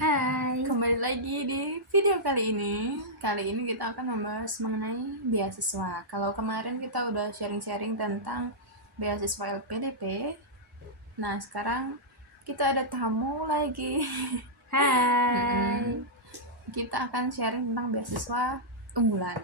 Hai. Kembali lagi di video kali ini. Kali ini kita akan membahas mengenai beasiswa. Kalau kemarin kita udah sharing-sharing tentang beasiswa LPDP. Nah, sekarang kita ada tamu lagi. Hai. Kita akan sharing tentang beasiswa unggulan.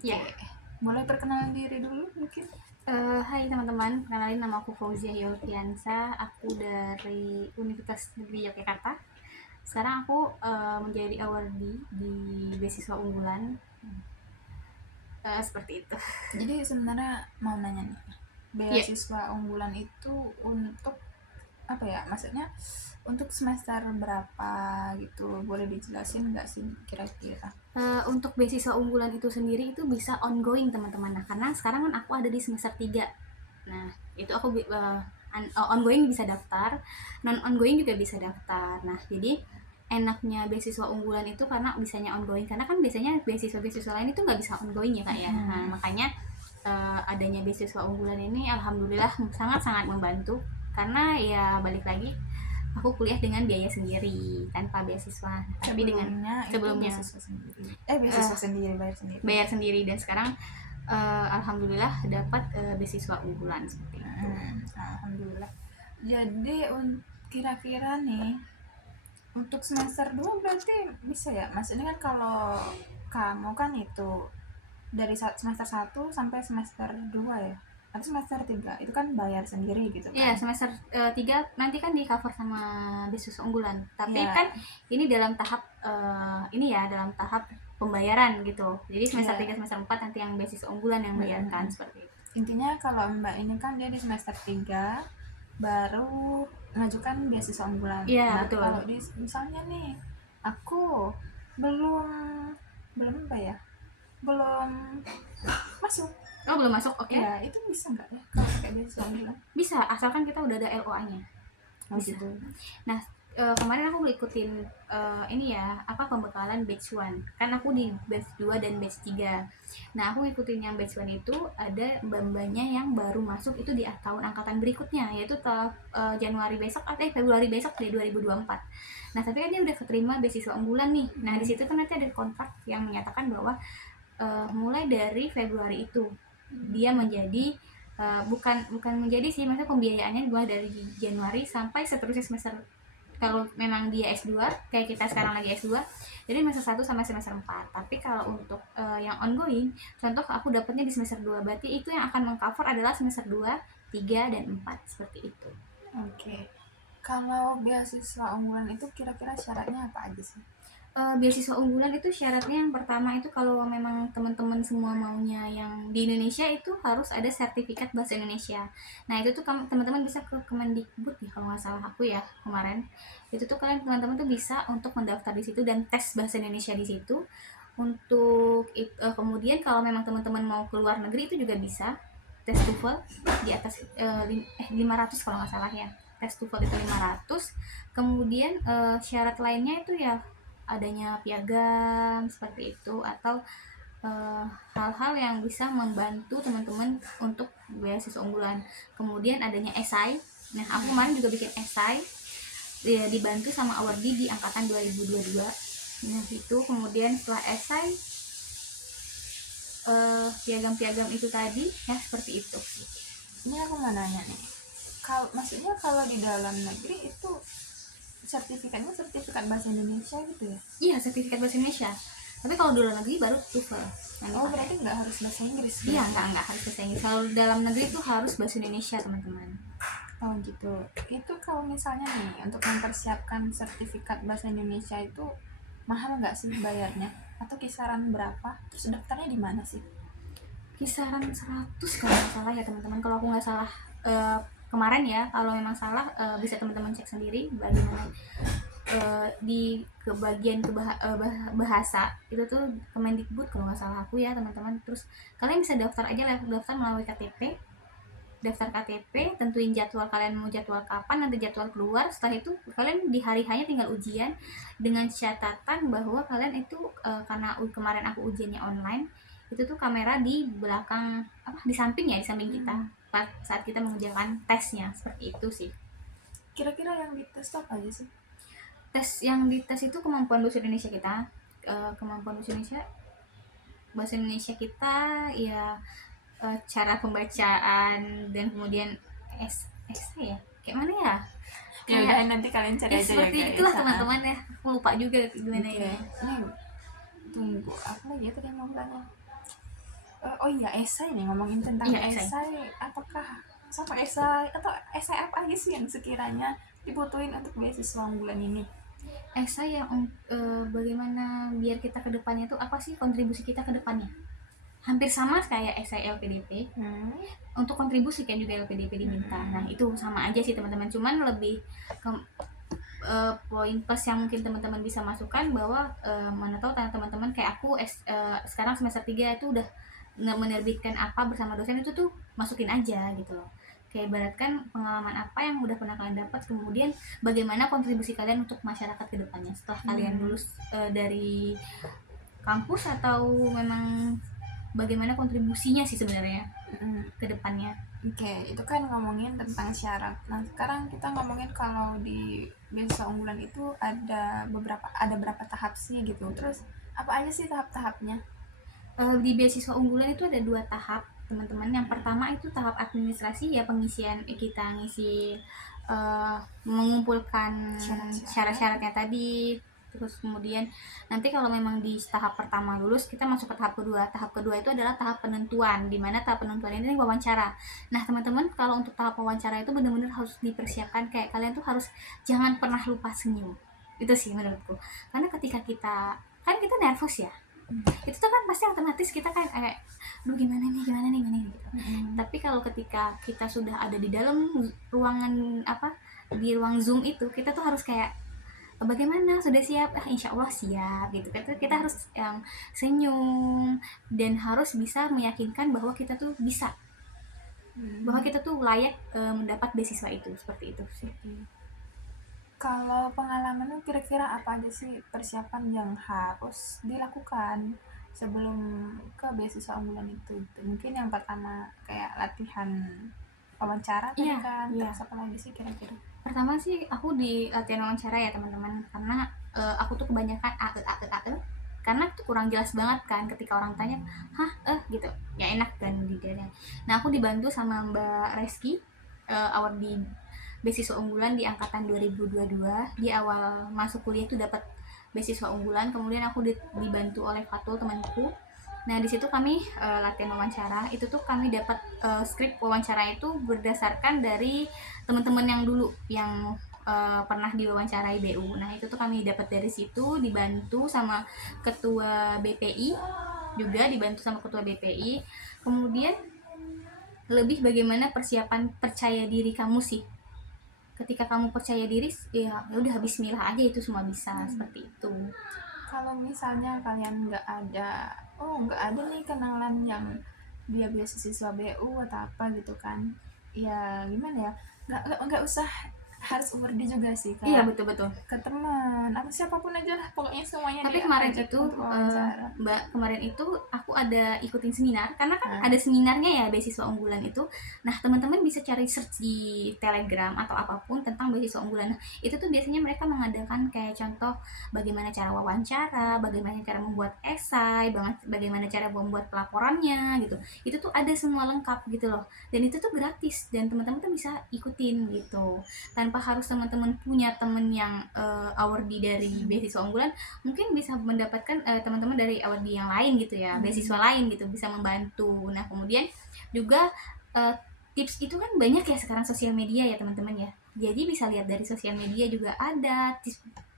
Ya. Oke. Boleh perkenalan diri dulu mungkin? Hai teman-teman, kenalin nama aku Fauzia Yulfiansa. Aku dari Universitas Negeri Yogyakarta. Sekarang aku menjadi awardee di beasiswa unggulan. Seperti itu. Jadi sebenarnya mau nanya nih, Ya. beasiswa unggulan itu untuk apa ya? Maksudnya untuk semester berapa gitu? Boleh dijelasin nggak sih kira-kira? Untuk beasiswa unggulan itu sendiri itu bisa ongoing teman-teman. Nah, karena sekarang kan aku ada di semester 3. Nah, itu aku ongoing bisa daftar, non ongoing juga bisa daftar. Nah, jadi enaknya beasiswa unggulan itu karena bisanya ongoing, karena kan biasanya beasiswa lain itu nggak bisa ongoing ya kak ya. Nah, makanya adanya beasiswa unggulan ini alhamdulillah sangat-sangat membantu, karena ya balik lagi aku kuliah dengan biaya sendiri tanpa beasiswa, tapi dengan sebelumnya beasiswa sendiri. Beasiswa sendiri, bayar sendiri. bayar sendiri, dan sekarang alhamdulillah dapat beasiswa unggulan seperti itu. Alhamdulillah. Jadi kira-kira nih untuk semester 2 berarti bisa ya? Maksudnya kan kalau kamu kan itu dari semester 1 sampai semester 2 ya? Atau semester 3 itu kan bayar sendiri gitu Iya, kan? semester 3 nanti kan di cover sama beasiswa unggulan. Tapi Ya, kan ini dalam tahap dalam tahap pembayaran gitu. Jadi semester ya. 3 semester 4 nanti yang beasiswa unggulan yang bayarkan seperti itu. Intinya kalau Mbak ini kan dia di semester 3 baru mengajukan beasiswa unggulan. Iya, Nah, betul. kalau misalnya nih aku belum belum apa ya? Belum masuk. Oh, belum masuk. Oke. Ya, itu bisa nggak ya kalau pakai beasiswa unggulan? Bisa, asalkan kita udah ada LOA-nya. Oh Bisa. gitu. Nah, kemarin aku ngikutin pembekalan batch 1. Kan aku di batch 2 dan batch 3. Nah, aku ngikutin yang batch 1 itu ada mbak-mbaknya yang baru masuk itu di tahun angkatan berikutnya, yaitu Januari besok atau Februari besok di 2024. Nah, tapi kan dia udah keterima beasiswa unggulan nih. Nah, di situ kan nanti ada kontrak yang menyatakan bahwa mulai dari Februari itu dia menjadi bukan menjadi sih, maksudnya pembiayaannya dimulai dari Januari sampai seterusnya semester, kalau memang dia S2 kayak kita sekarang lagi S2, jadi semester 1 sampai semester 4. Tapi kalau untuk yang ongoing, contoh aku dapatnya di semester 2, berarti itu yang akan mengcover adalah semester 2, 3 dan 4 seperti itu. Oke. Kalau beasiswa unggulan itu kira-kira syaratnya apa aja sih? Beasiswa unggulan itu syaratnya yang pertama itu, kalau memang teman-teman semua maunya yang di Indonesia, itu harus ada sertifikat bahasa Indonesia. Nah, itu tuh teman-teman bisa ke Kemendikbud ya kalau nggak salah aku ya kemarin. Itu tuh kalian teman-teman tuh bisa untuk mendaftar di situ dan tes bahasa Indonesia di situ. Kemudian kalau memang teman-teman mau ke luar negeri itu juga bisa tes TOEFL di atas 500 kalau nggak salah ya. Tes TOEFL itu 500. Kemudian syarat lainnya itu ya adanya piagam seperti itu, atau hal-hal yang bisa membantu teman-teman untuk beasiswa unggulan. Kemudian adanya esai. Nah, aku kemarin juga bikin esai, ya, dibantu sama awardee di angkatan 2022. Nah, itu kemudian setelah esai piagam-piagam itu tadi ya, seperti itu. Ini aku mau nanya nih. Maksudnya kalau di dalam negeri itu sertifikatnya sertifikat bahasa Indonesia gitu ya? Iya, sertifikat bahasa Indonesia. Tapi kalau di luar negeri baru TOEFL. Oh, berarti nggak harus bahasa Inggris? Iya, nggak harus bahasa Inggris. Kalau dalam negeri itu harus bahasa Indonesia, teman-teman. Oh gitu. Itu kalau misalnya nih untuk mempersiapkan sertifikat bahasa Indonesia itu mahal nggak sih bayarnya? Atau kisaran berapa? Terus daftarnya di mana sih? Kisaran 100 kalau nggak salah ya teman-teman. Kalau aku nggak salah kemarin ya, kalau memang salah bisa teman-teman cek sendiri bagaimana di bahasa itu tuh Kemendikbud kalau nggak salah aku ya teman-teman. Terus kalian bisa daftar aja, daftar melalui KTP, daftar KTP, tentuin jadwal kalian mau jadwal kapan, nanti jadwal keluar. Setelah itu kalian di hari hanya tinggal ujian, dengan catatan bahwa kalian itu karena kemarin aku ujiannya online, itu tuh kamera di belakang di samping ya, di samping kita saat kita mengerjakan tesnya, seperti itu sih. Kira-kira yang dites apa aja sih? tes yang dites itu kemampuan bahasa Indonesia kita, kemampuan bahasa Indonesia kita ya, cara pembacaan dan kemudian esai ya, kayak mana ya, Ya kayak udah, nanti kalian cari ya aja ya seperti guys. itulah teman-teman ya, aku lupa juga gimana Oke. ini. Ini tunggu apa lagi ya tadi yang mau bilangnya? Oh iya, esai nih, ngomongin tentang Iya, esai. esai. Apakah sama esai atau esai apa aja sih yang sekiranya dibutuhin untuk beasiswa unggulan ini? Esai yang bagaimana biar kita ke depannya itu apa sih kontribusi kita ke depannya, hampir sama kayak esai LPDP. Untuk kontribusi kan juga LPDP diminta. Nah itu sama aja sih teman-teman, cuman lebih ke poin plus yang mungkin teman-teman bisa masukkan bahwa mana tahu teman-teman kayak aku sekarang semester 3 itu udah menerbitkan apa bersama dosen, itu tuh masukin aja gitu loh, kayak ibaratkan pengalaman apa yang udah pernah kalian dapat, kemudian bagaimana kontribusi kalian untuk masyarakat ke depannya setelah kalian lulus dari kampus, atau memang bagaimana kontribusinya sih sebenarnya ke depannya. Oke, itu kan ngomongin tentang syarat. Nah, sekarang kita ngomongin kalau di beasiswa unggulan itu ada berapa tahap sih gitu. Terus apa aja sih tahap-tahapnya? Di beasiswa unggulan itu ada 2 tahap teman-teman. Yang pertama itu tahap administrasi, ya pengisian kita ngisi mengumpulkan syarat-syaratnya tadi. Terus kemudian nanti kalau memang di tahap pertama lulus, kita masuk ke tahap kedua. Tahap kedua itu adalah tahap penentuan, di mana tahap penentuan ini wawancara. Nah teman-teman, kalau untuk tahap wawancara itu benar-benar harus dipersiapkan, kayak kalian tuh harus jangan pernah lupa senyum. Itu sih menurutku, karena ketika kita kan kita nervous ya, itu tuh kan pasti otomatis kita kan kayak aduh gimana nih gitu. Tapi kalau ketika kita sudah ada di dalam ruangan di ruang Zoom itu, kita tuh harus kayak bagaimana, sudah siap, insya Allah siap gitu. Kita harus yang senyum dan harus bisa meyakinkan bahwa kita tuh bisa, bahwa kita tuh layak mendapat beasiswa itu, seperti itu sih. Kalau pengalaman lu kira-kira apa aja sih persiapan yang harus dilakukan sebelum ke beasiswa unggulan itu? Mungkin yang pertama kayak latihan wawancara tadi kan. Iya. Terus apa lagi sih kira-kira? Pertama sih aku di latihan wawancara ya teman-teman, karena aku tuh kebanyakan karena tuh kurang jelas banget kan ketika orang tanya gitu, ya enak kan di daerah. Nah aku dibantu sama Mbak Reski, award di beasiswa unggulan di angkatan 2022. Di awal masuk kuliah tuh dapat beasiswa unggulan, kemudian aku dibantu oleh Fatul temanku. Nah di situ kami latihan wawancara. Itu tuh kami dapat skrip wawancara itu berdasarkan dari teman-teman yang dulu yang pernah diwawancarai BU. Nah itu tuh kami dapat dari situ, dibantu sama ketua BPI, kemudian lebih bagaimana persiapan percaya diri kamu sih. Ketika kamu percaya diri, ya udah bismillah aja, itu semua bisa. Seperti itu. Kalau misalnya kalian nggak ada nih kenalan yang dia beasiswa BU atau apa gitu kan, ya gimana ya, nggak usah harus umur dia juga sih, Iya kayak betul. ke teman atau siapapun aja lah, pokoknya semuanya. Tapi dia kemarin ajak itu untuk wawancara. Mbak, kemarin itu aku ada ikutin seminar, karena kan ada seminarnya ya beasiswa unggulan itu. Nah teman-teman bisa cari search di Telegram atau apapun tentang beasiswa unggulan. Nah, itu tuh biasanya mereka mengadakan kayak contoh bagaimana cara wawancara, bagaimana cara membuat esai, bagaimana cara membuat pelaporannya gitu. Itu tuh ada semua lengkap gitu loh, dan itu tuh gratis, dan teman-teman tuh bisa ikutin gitu tanpa harus teman-teman punya temen yang awardee dari beasiswa unggulan. Mungkin bisa mendapatkan teman-teman dari awardee yang lain gitu ya, beasiswa lain gitu, bisa membantu. Nah kemudian juga tips itu kan banyak ya sekarang sosial media ya teman-teman ya, jadi bisa lihat dari sosial media juga ada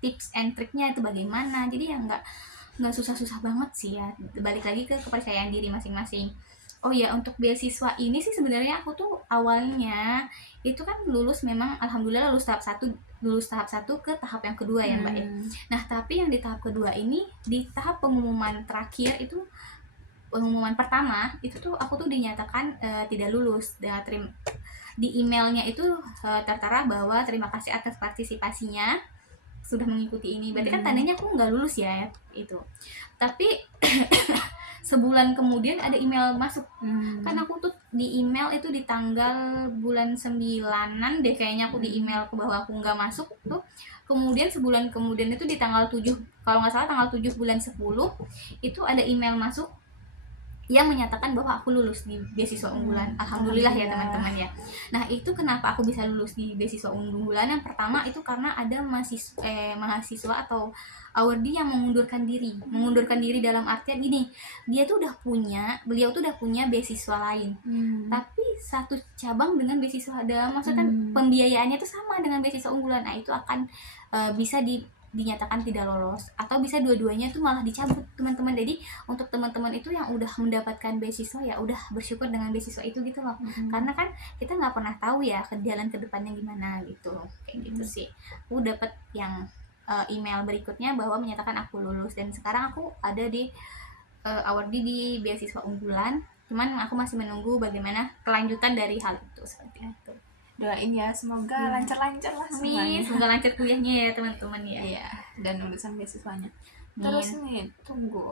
tips and triknya itu bagaimana. Jadi ya nggak susah-susah banget sih ya, balik lagi ke kepercayaan diri masing-masing. Oh ya, untuk beasiswa ini sih sebenarnya aku tuh awalnya itu kan lulus, memang alhamdulillah lulus tahap 1 ke tahap yang kedua ya Mbak ya. Nah tapi yang di tahap kedua ini, di tahap pengumuman terakhir itu, pengumuman pertama itu tuh aku tuh dinyatakan tidak lulus. Di emailnya itu tertera bahwa terima kasih atas partisipasinya sudah mengikuti ini. Berarti kan tandanya aku nggak lulus ya itu. Tapi sebulan kemudian ada email masuk. Kan Hmm. aku tuh di email itu di tanggal bulan 9-an deh kayaknya aku di email ke bahwa aku nggak masuk tuh. Kemudian sebulan kemudian itu di tanggal 7, kalau nggak salah tanggal 7 bulan 10 itu ada email masuk yang menyatakan bahwa aku lulus di beasiswa unggulan. Alhamdulillah ya teman-teman ya. Nah itu kenapa aku bisa lulus di beasiswa unggulan? Yang pertama itu karena ada mahasiswa atau awardee yang mengundurkan diri dalam artian gini, beliau tuh udah punya beasiswa lain, tapi satu cabang dengan beasiswa dalam, maksudnya pembiayaannya itu sama dengan beasiswa unggulan. Nah itu akan bisa dinyatakan tidak lolos, atau bisa dua-duanya tuh malah dicabut teman-teman. Jadi untuk teman-teman itu yang udah mendapatkan beasiswa ya udah bersyukur dengan beasiswa itu gitu loh. Karena kan kita nggak pernah tahu ya ke jalan kedepannya gimana gitu, kayak gitu sih. Aku dapat yang email berikutnya bahwa menyatakan aku lulus, dan sekarang aku ada di awardee di beasiswa unggulan. Cuman aku masih menunggu bagaimana kelanjutan dari hal itu, seperti itu. Doain ya, semoga lancar-lancar lah semuanya. Semoga lancar kuliahnya ya teman-teman ya. Iya, dan urusan beasiswanya. Terus nih, tunggu.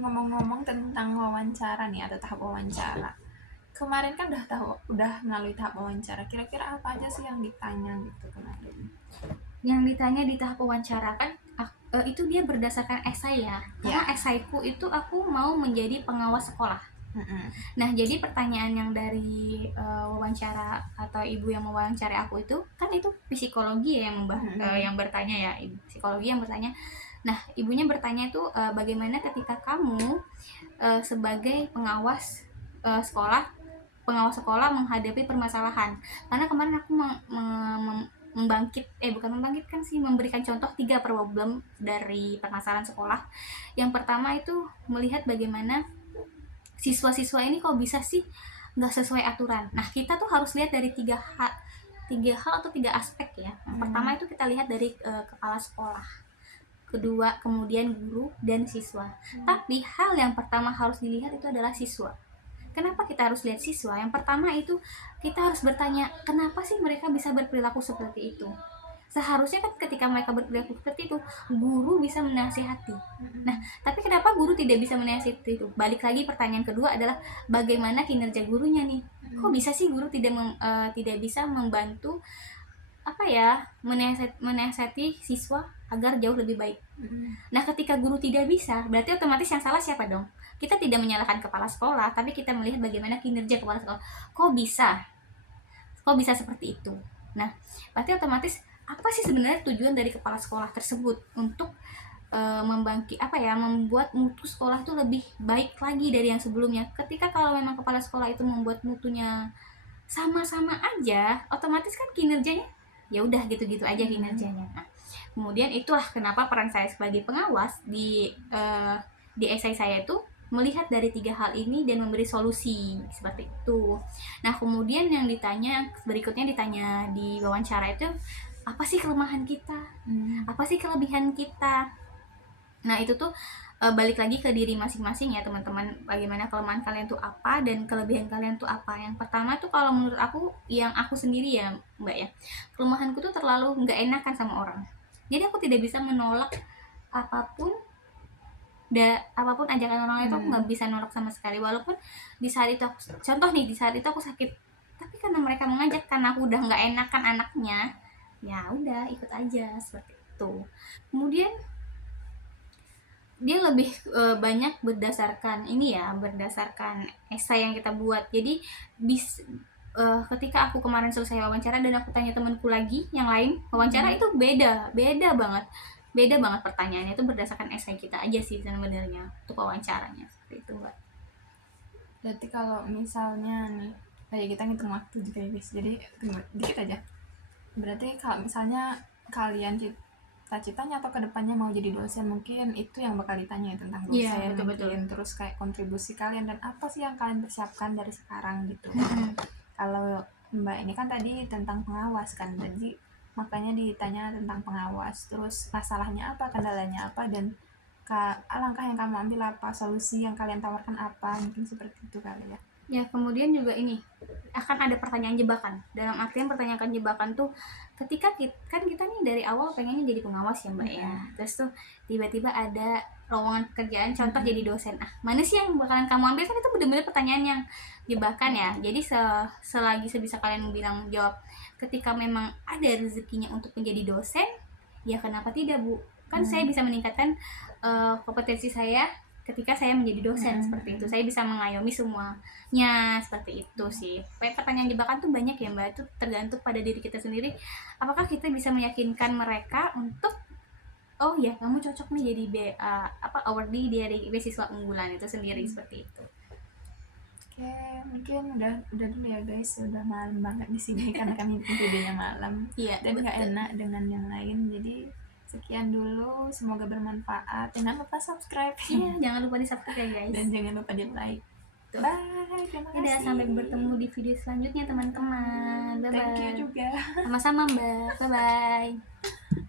Ngomong-ngomong tentang wawancara nih, ada tahap wawancara. Kemarin kan udah melalui tahap wawancara. Kira-kira apa aja sih yang ditanya gitu kemarin? Yang ditanya di tahap wawancara kan itu dia berdasarkan esai ya. Karena esaiku itu aku mau menjadi pengawas sekolah. Nah, jadi pertanyaan yang dari wawancara atau ibu yang mewawancari aku itu kan itu psikologi ya yang bertanya ya, ibu psikologi yang bertanya. Nah, ibunya bertanya itu bagaimana ketika kamu sebagai pengawas sekolah menghadapi permasalahan. Karena kemarin aku memberikan contoh 3 problem dari permasalahan sekolah. Yang pertama itu melihat bagaimana siswa-siswa ini kok bisa sih nggak sesuai aturan. Nah kita tuh harus lihat dari 3 hal atau 3 aspek ya. Yang pertama itu kita lihat dari kepala sekolah, kedua kemudian guru dan siswa. Tapi hal yang pertama harus dilihat itu adalah siswa. Kenapa kita harus lihat siswa? Yang pertama itu kita harus bertanya kenapa sih mereka bisa berperilaku seperti itu. Seharusnya kan ketika mereka berperilaku seperti itu, guru bisa menasihati. Nah, tapi kenapa guru tidak bisa menasihati itu? Balik lagi, pertanyaan kedua adalah bagaimana kinerja gurunya nih? Kok bisa sih guru tidak bisa membantu menasihati siswa agar jauh lebih baik? Nah, ketika guru tidak bisa, berarti otomatis yang salah siapa dong? Kita tidak menyalahkan kepala sekolah, tapi kita melihat bagaimana kinerja kepala sekolah. Kok bisa seperti itu? Nah, berarti otomatis apa sih sebenarnya tujuan dari kepala sekolah tersebut untuk membuat mutu sekolah itu lebih baik lagi dari yang sebelumnya. Ketika kalau memang kepala sekolah itu membuat mutunya sama-sama aja, otomatis kan kinerjanya ya udah gitu-gitu aja kinerjanya. Nah, kemudian itulah kenapa peran saya sebagai pengawas di esai saya itu melihat dari 3 hal ini dan memberi solusi seperti itu. Nah, kemudian yang berikutnya ditanya di wawancara itu, apa sih kelemahan kita? Apa sih kelebihan kita? Nah, itu tuh balik lagi ke diri masing-masing ya teman-teman, bagaimana kelemahan kalian tuh apa dan kelebihan kalian tuh apa. Yang pertama tuh kalau menurut aku, yang aku sendiri ya Mbak ya, kelemahanku tuh terlalu nggak enakan sama orang. Jadi aku tidak bisa menolak apapun ajakan orang itu. Aku nggak bisa nolak sama sekali, walaupun di saat itu di saat itu aku sakit, tapi karena mereka mengajak, karena aku udah nggak enakan anaknya, ya udah ikut aja seperti itu. Kemudian dia lebih banyak berdasarkan esai yang kita buat. Jadi ketika aku kemarin selesai wawancara dan aku tanya temanku lagi yang lain wawancara, itu beda banget pertanyaannya, itu berdasarkan esai kita aja sih sebenarnya untuk wawancaranya, seperti itu Mbak. Berarti kalau misalnya nih, kayak kita ngitung waktu juga ya guys, jadi dikit aja. Berarti kalau misalnya kalian cita-citanya atau kedepannya mau jadi dosen, mungkin itu yang bakal ditanya tentang dosen. Iya, betul. Terus kayak kontribusi kalian dan apa sih yang kalian persiapkan dari sekarang gitu. Kalau Mbak ini kan tadi tentang pengawas kan, jadi makanya ditanya tentang pengawas, terus masalahnya apa, kendalanya apa, dan langkah yang kamu ambil apa, solusi yang kalian tawarkan apa, mungkin seperti itu kali ya. Ya, kemudian juga ini akan ada pertanyaan jebakan. Dalam artian pertanyaan jebakan tuh ketika kita nih dari awal pengennya jadi pengawas ya Mbak ya. Terus tuh tiba-tiba ada lowongan pekerjaan contoh jadi dosen. Ah, mana sih yang bakalan kamu ambil, kan itu bener-bener pertanyaan yang jebakan ya. Jadi selagi sebisa kalian bilang jawab ketika memang ada rezekinya untuk menjadi dosen, ya kenapa tidak Bu? Kan saya bisa meningkatkan kompetensi saya ketika saya menjadi dosen seperti itu. Saya bisa mengayomi semuanya seperti itu sih. Pertanyaan jebakan tuh banyak ya Mbak. Itu tergantung pada diri kita sendiri. Apakah kita bisa meyakinkan mereka untuk oh ya kamu cocok nih jadi awardee dari beasiswa unggulan itu sendiri seperti itu. Oke, mungkin udah dulu ya guys, udah malam banget di sini karena kami videonya malam. Iya, Dan nggak betul. enak dengan yang lain. Jadi sekian dulu, semoga bermanfaat. Jangan lupa subscribe. Iya, jangan lupa di subscribe ya guys. Dan jangan lupa di like. Tuh. Bye, terima kasih. Dadah, sampai bertemu di video selanjutnya teman-teman. Bye bye. Thank you juga. Sama-sama Mbak. Bye bye.